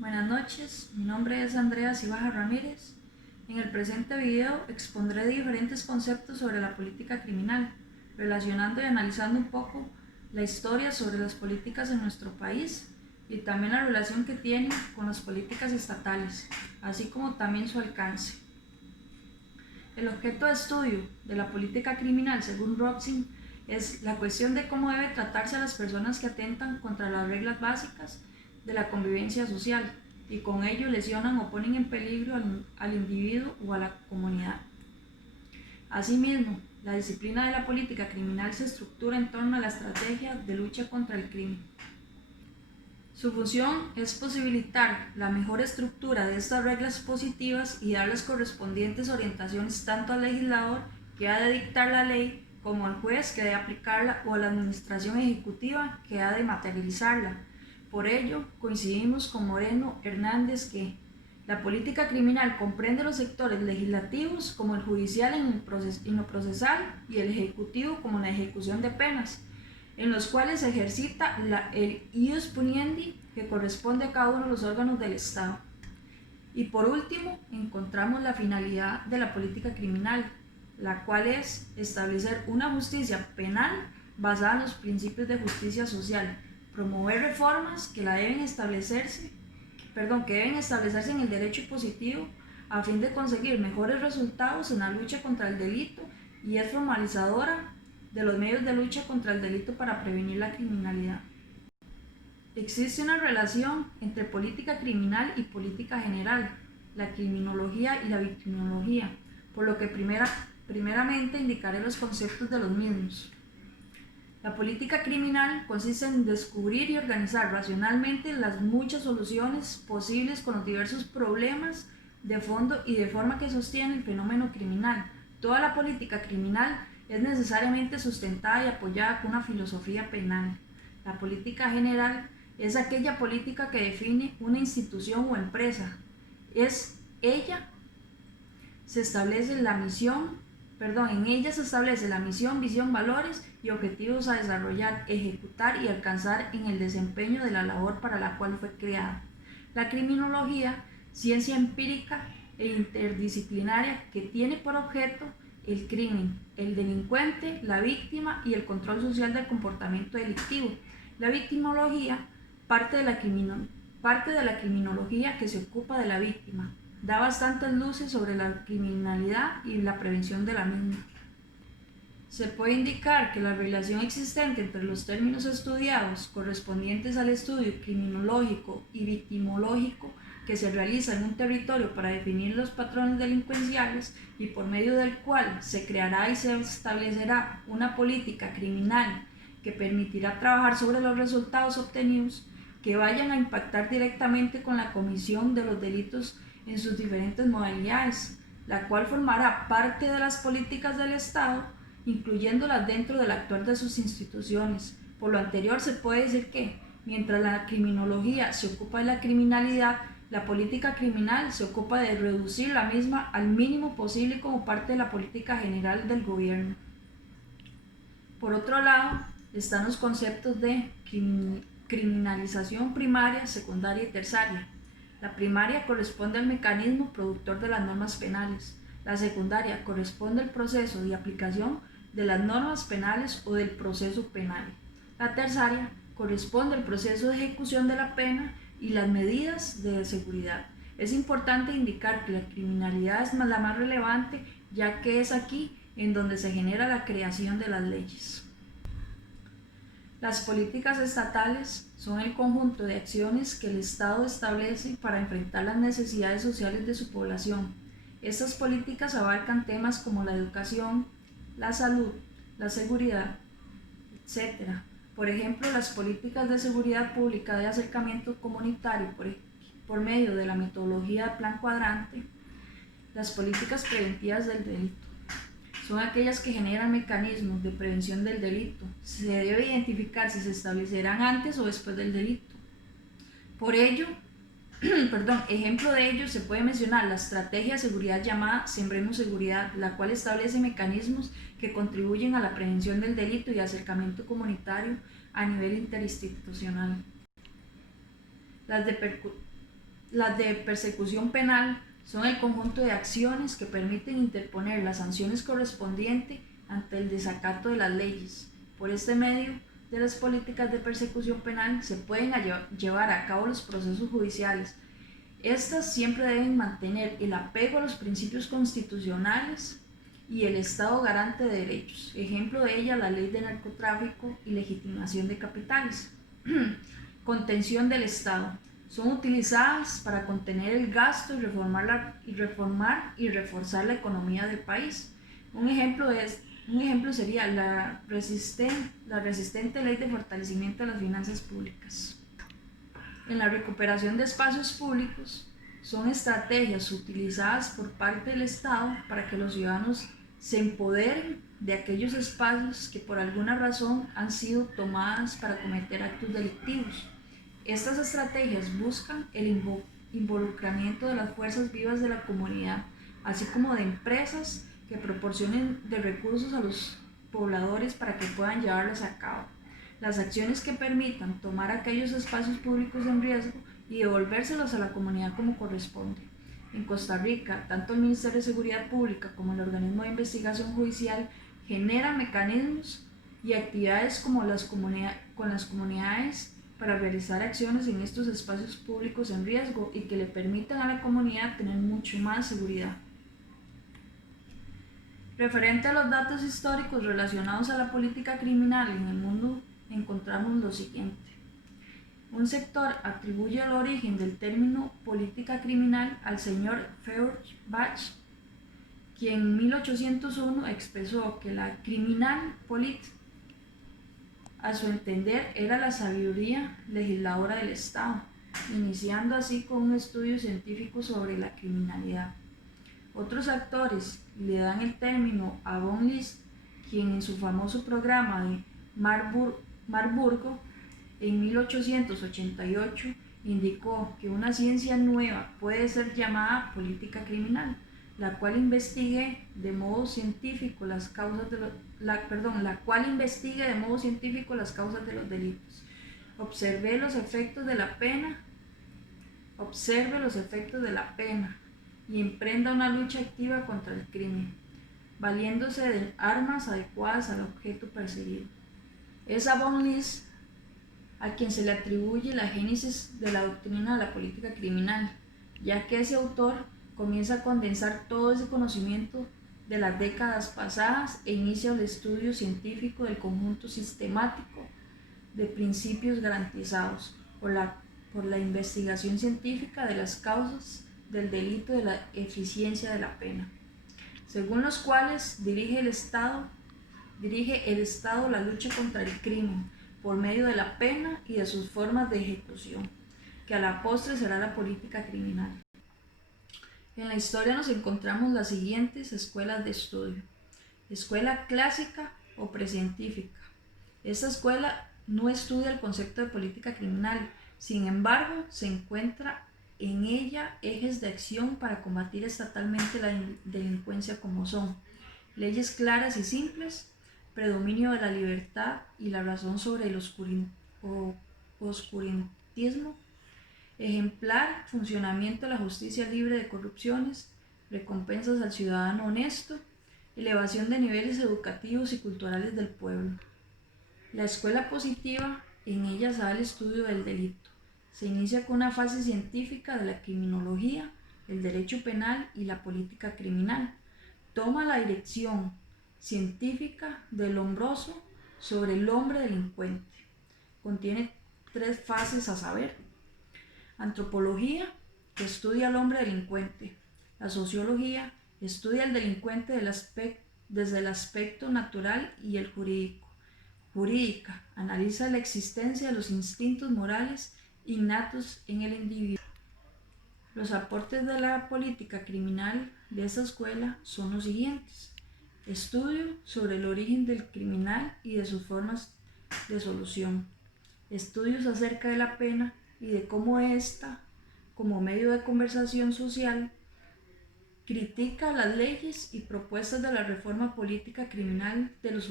Buenas noches, mi nombre es Andrea Cibaja Ramírez. En el presente video expondré diferentes conceptos sobre la política criminal, relacionando y analizando un poco la historia sobre las políticas en nuestro país y también la relación que tienen con las políticas estatales, así como también su alcance. El objeto de estudio de la política criminal, según Robson, es la cuestión de cómo debe tratarse a las personas que atentan contra las reglas básicas de la convivencia social y con ello lesionan o ponen en peligro al individuo o a la comunidad. Asimismo, la disciplina de la política criminal se estructura en torno a la estrategia de lucha contra el crimen. Su función es posibilitar la mejor estructura de estas reglas positivas y dar las correspondientes orientaciones tanto al legislador, que ha de dictar la ley, como al juez, que debe aplicarla, o a la administración ejecutiva, que ha de materializarla. Por ello, coincidimos con Moreno Hernández que la política criminal comprende los sectores legislativos como el judicial en lo procesal y el ejecutivo como en la ejecución de penas, en los cuales se ejercita el ius puniendi que corresponde a cada uno de los órganos del Estado. Y por último, encontramos la finalidad de la política criminal, la cual es establecer una justicia penal basada en los principios de justicia social, promover reformas que deben establecerse en el derecho positivo a fin de conseguir mejores resultados en la lucha contra el delito, y es formalizadora de los medios de lucha contra el delito para prevenir la criminalidad. Existe una relación entre política criminal y política general, la criminología y la victimología, por lo que primeramente indicaré los conceptos de los mismos. La política criminal consiste en descubrir y organizar racionalmente las muchas soluciones posibles con los diversos problemas de fondo y de forma que sostiene el fenómeno criminal. Toda la política criminal es necesariamente sustentada y apoyada con una filosofía penal. La política general es aquella política que define una institución o empresa. En ella se establece la misión, visión, valores y objetivos a desarrollar, ejecutar y alcanzar en el desempeño de la labor para la cual fue creada. La criminología, ciencia empírica e interdisciplinaria que tiene por objeto el crimen, el delincuente, la víctima y el control social del comportamiento delictivo. La victimología parte de la criminología que se ocupa de la víctima. Da bastantes luces sobre la criminalidad y la prevención de la misma. Se puede indicar que la relación existente entre los términos estudiados correspondientes al estudio criminológico y victimológico que se realiza en un territorio para definir los patrones delincuenciales y por medio del cual se creará y se establecerá una política criminal que permitirá trabajar sobre los resultados obtenidos que vayan a impactar directamente con la comisión de los delitos en sus diferentes modalidades, la cual formará parte de las políticas del Estado, incluyéndolas dentro del actuar de sus instituciones. Por lo anterior, se puede decir que, mientras la criminología se ocupa de la criminalidad, la política criminal se ocupa de reducir la misma al mínimo posible como parte de la política general del gobierno. Por otro lado, están los conceptos de criminalización primaria, secundaria y terciaria. La primaria corresponde al mecanismo productor de las normas penales. La secundaria corresponde al proceso de aplicación de las normas penales o del proceso penal. La terciaria corresponde al proceso de ejecución de la pena y las medidas de seguridad. Es importante indicar que la criminalidad es la más relevante, ya que es aquí en donde se genera la creación de las leyes. Las políticas estatales son el conjunto de acciones que el Estado establece para enfrentar las necesidades sociales de su población. Estas políticas abarcan temas como la educación, la salud, la seguridad, etc. Por ejemplo, las políticas de seguridad pública de acercamiento comunitario por medio de la metodología de plan cuadrante. Las políticas preventivas del delito son aquellas que generan mecanismos de prevención del delito. Se debe identificar si se establecerán antes o después del delito. Por ello, ejemplo de ello se puede mencionar la estrategia de seguridad llamada Sembremos Seguridad, la cual establece mecanismos que contribuyen a la prevención del delito y acercamiento comunitario a nivel interinstitucional. Las de persecución penal son el conjunto de acciones que permiten interponer las sanciones correspondientes ante el desacato de las leyes. Por este medio de las políticas de persecución penal se pueden llevar a cabo los procesos judiciales. Estas siempre deben mantener el apego a los principios constitucionales y el Estado garante de derechos. Ejemplo de ella, la ley de narcotráfico y legitimación de capitales. Contención del Estado. Son utilizadas para contener el gasto y reformar y reforzar la economía del país. Un ejemplo sería la resistente ley de fortalecimiento de las finanzas públicas. En la recuperación de espacios públicos, son estrategias utilizadas por parte del Estado para que los ciudadanos se empoderen de aquellos espacios que por alguna razón han sido tomadas para cometer actos delictivos. Estas estrategias buscan el involucramiento de las fuerzas vivas de la comunidad, así como de empresas que proporcionen de recursos a los pobladores para que puedan llevarlos a cabo. Las acciones que permitan tomar aquellos espacios públicos en riesgo y devolvérselos a la comunidad como corresponde. En Costa Rica, tanto el Ministerio de Seguridad Pública como el organismo de investigación judicial generan mecanismos y actividades con las comunidades para realizar acciones en estos espacios públicos en riesgo y que le permitan a la comunidad tener mucho más seguridad. Referente a los datos históricos relacionados a la política criminal en el mundo, encontramos lo siguiente. Un sector atribuye el origen del término política criminal al señor Feuerbach, quien en 1801 expresó que la criminalpolitik, a su entender, era la sabiduría legisladora del Estado, iniciando así con un estudio científico sobre la criminalidad. Otros actores le dan el término a von List, quien en su famoso programa de Marburgo en 1888 indicó que una ciencia nueva puede ser llamada política criminal, la cual investigue de modo científico las causas de los delitos. Observe los efectos de la pena y emprenda una lucha activa contra el crimen, valiéndose de armas adecuadas al objeto perseguido. Es a von List a quien se le atribuye la génesis de la doctrina de la política criminal, ya que ese autor comienza a condensar todo ese conocimiento de las décadas pasadas e inicia el estudio científico del conjunto sistemático de principios garantizados por la investigación científica de las causas del delito y de la eficiencia de la pena, según los cuales dirige el Estado la lucha contra el crimen por medio de la pena y de sus formas de ejecución, que a la postre será la política criminal. En la historia nos encontramos las siguientes escuelas de estudio. Escuela clásica o precientífica. Esta escuela no estudia el concepto de política criminal, sin embargo, se encuentra en ella ejes de acción para combatir estatalmente la delincuencia como son leyes claras y simples, predominio de la libertad y la razón sobre el oscurantismo, ejemplar funcionamiento de la justicia libre de corrupciones, recompensas al ciudadano honesto, elevación de niveles educativos y culturales del pueblo. La escuela positiva, en ella se da el estudio del delito. Se inicia con una fase científica de la criminología, el derecho penal y la política criminal. Toma la dirección científica del hombroso sobre el hombre delincuente. Contiene 3 fases a saber: antropología, que estudia al hombre delincuente; la sociología, estudia al delincuente desde el aspecto natural y el jurídico; jurídica, analiza la existencia de los instintos morales innatos en el individuo. Los aportes de la política criminal de esta escuela son los siguientes: estudio sobre el origen del criminal y de sus formas de solución; estudios acerca de la pena y de cómo ésta, como medio de conversación social, critica las leyes y propuestas de la reforma política criminal de los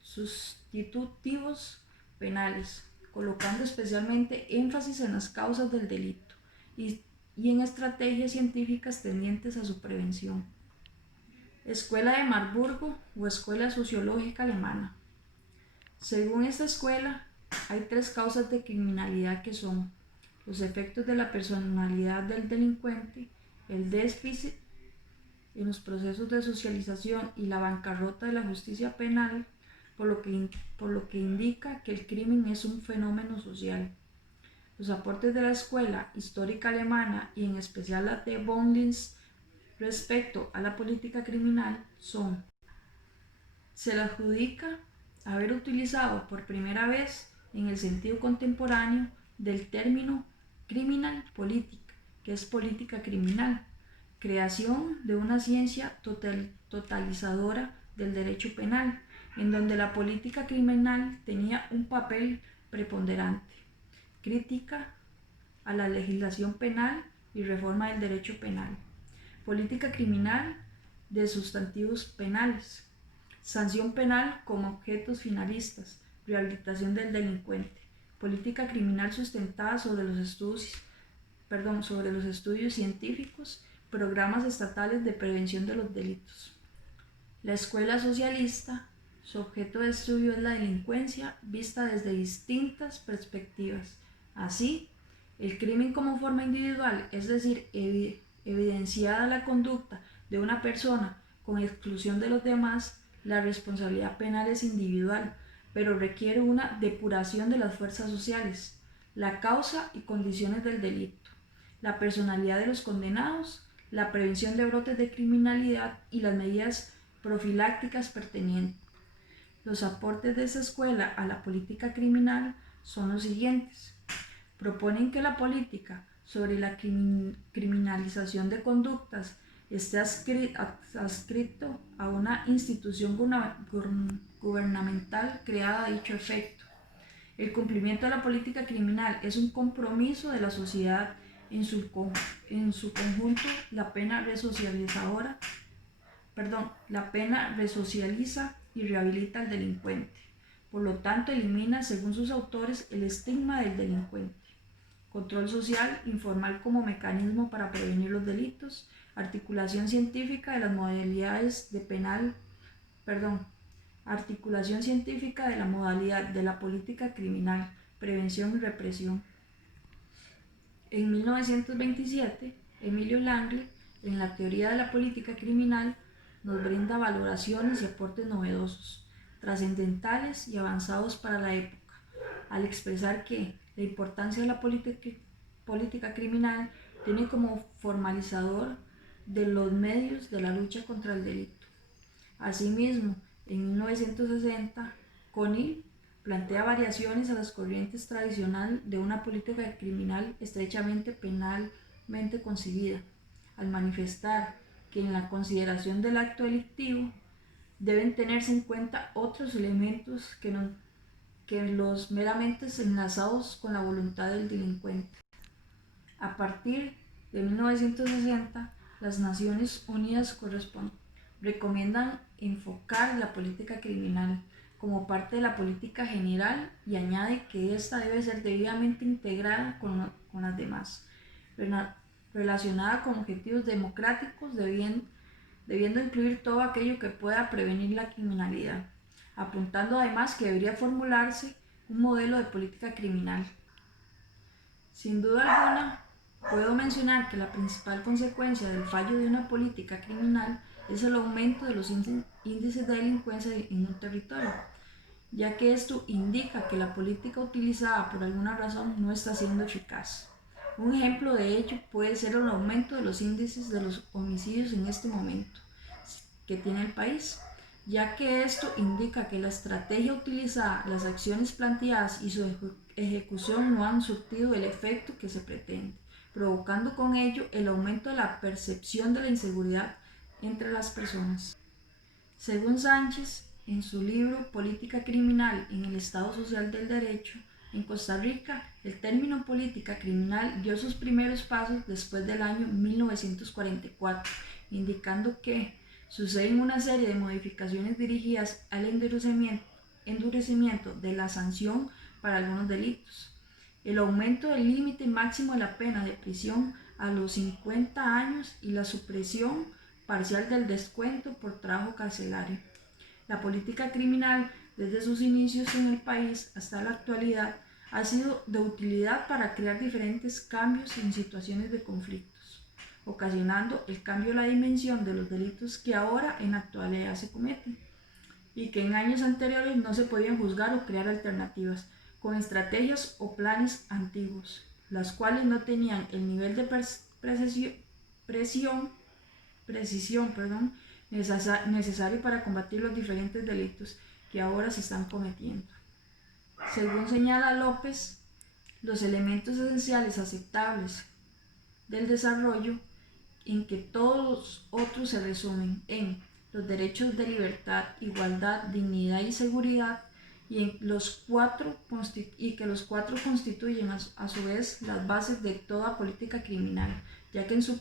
sustitutivos penales, colocando especialmente énfasis en las causas del delito y y en estrategias científicas tendientes a su prevención. Escuela de Marburgo o Escuela Sociológica Alemana. Según esta escuela, hay 3 causas de criminalidad que son los efectos de la personalidad del delincuente, el déficit en los procesos de socialización y la bancarrota de la justicia penal, por lo que indica que el crimen es un fenómeno social. Los aportes de la escuela histórica alemana y en especial la de von Lins respecto a la política criminal son: se le adjudica haber utilizado por primera vez en el sentido contemporáneo del término criminal política, que es política criminal, creación de una ciencia totalizadora del derecho penal, en donde la política criminal tenía un papel preponderante, crítica a la legislación penal y reforma del derecho penal, política criminal de sustantivos penales, sanción penal como objetos finalistas, rehabilitación del delincuente, política criminal sustentada sobre los estudios científicos, programas estatales de prevención de los delitos. La escuela socialista, su objeto de estudio es la delincuencia vista desde distintas perspectivas. Así, el crimen como forma individual, es decir, evidenciada la conducta de una persona con exclusión de los demás, la responsabilidad penal es individual, pero requiere una depuración de las fuerzas sociales, la causa y condiciones del delito, la personalidad de los condenados, la prevención de brotes de criminalidad y las medidas profilácticas pertinentes. Los aportes de esa escuela a la política criminal son los siguientes. Proponen que la política sobre la criminalización de conductas esté adscrito a una institución gubernamental creada a dicho efecto. El cumplimiento de la política criminal es un compromiso de la sociedad en su conjunto. La pena resocializa y rehabilita al delincuente. Por lo tanto, elimina, según sus autores, el estigma del delincuente. Control social, informal como mecanismo para prevenir los delitos, articulación científica de las modalidades articulación científica de la modalidad de la política criminal, prevención y represión. En 1927, Emilio Langley, en la teoría de la política criminal, nos brinda valoraciones y aportes novedosos, trascendentales y avanzados para la época, al expresar que la importancia de la política criminal tiene como formalizador de los medios de la lucha contra el delito. Asimismo, en 1960, Conil plantea variaciones a las corrientes tradicionales de una política criminal estrechamente penalmente concebida, al manifestar que en la consideración del acto delictivo deben tenerse en cuenta otros elementos que los meramente enlazados con la voluntad del delincuente. A partir de 1960, las Naciones Unidas recomiendan enfocar la política criminal como parte de la política general y añade que ésta debe ser debidamente integrada con las demás, relacionada con objetivos democráticos, debiendo incluir todo aquello que pueda prevenir la criminalidad, apuntando además que debería formularse un modelo de política criminal. Sin duda alguna, puedo mencionar que la principal consecuencia del fallo de una política criminal es el aumento de los índices de delincuencia en un territorio, ya que esto indica que la política utilizada por alguna razón no está siendo eficaz. Un ejemplo de ello puede ser el aumento de los índices de los homicidios en este momento que tiene el país, ya que esto indica que la estrategia utilizada, las acciones planteadas y su ejecución no han surtido el efecto que se pretende, provocando con ello el aumento de la percepción de la inseguridad entre las personas. Según Sánchez, en su libro Política Criminal en el Estado Social del Derecho, en Costa Rica, el término política criminal dio sus primeros pasos después del año 1944, indicando que suceden una serie de modificaciones dirigidas al endurecimiento de la sanción para algunos delitos, el aumento del límite máximo de la pena de prisión a los 50 años y la supresión parcial del descuento por trabajo carcelario. La política criminal, desde sus inicios en el país hasta la actualidad, ha sido de utilidad para crear diferentes cambios en situaciones de conflictos, ocasionando el cambio de la dimensión de los delitos que ahora en la actualidad se cometen y que en años anteriores no se podían juzgar o crear alternativas, con estrategias o planes antiguos, las cuales no tenían el nivel de precisión necesario para combatir los diferentes delitos que ahora se están cometiendo. Según señala López, los elementos esenciales aceptables del desarrollo en que todos los otros se resumen en los derechos de libertad, igualdad, dignidad y seguridad, y que los cuatro constituyen a su vez las bases de toda política criminal, ya que en su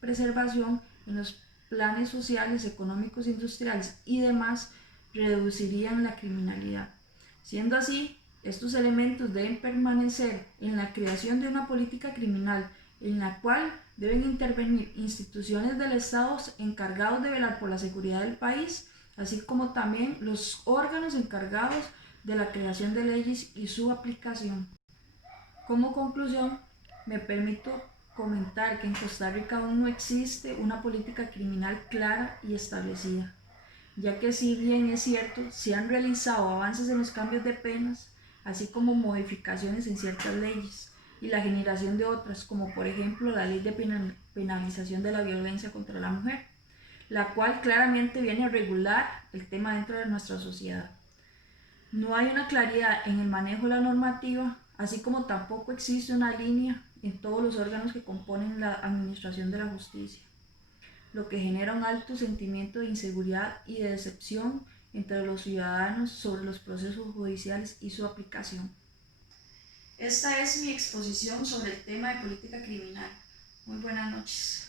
preservación en los planes sociales, económicos, industriales y demás reducirían la criminalidad. Siendo así, estos elementos deben permanecer en la creación de una política criminal en la cual deben intervenir instituciones del Estado encargados de velar por la seguridad del país, así como también los órganos encargados de la creación de leyes y su aplicación. Como conclusión, me permito comentar que en Costa Rica aún no existe una política criminal clara y establecida, ya que si bien es cierto, se han realizado avances en los cambios de penas, así como modificaciones en ciertas leyes y la generación de otras, como por ejemplo la ley de penalización de la violencia contra la mujer, la cual claramente viene a regular el tema dentro de nuestra sociedad. No hay una claridad en el manejo de la normativa, así como tampoco existe una línea en todos los órganos que componen la administración de la justicia, lo que genera un alto sentimiento de inseguridad y de decepción entre los ciudadanos sobre los procesos judiciales y su aplicación. Esta es mi exposición sobre el tema de política criminal. Muy buenas noches.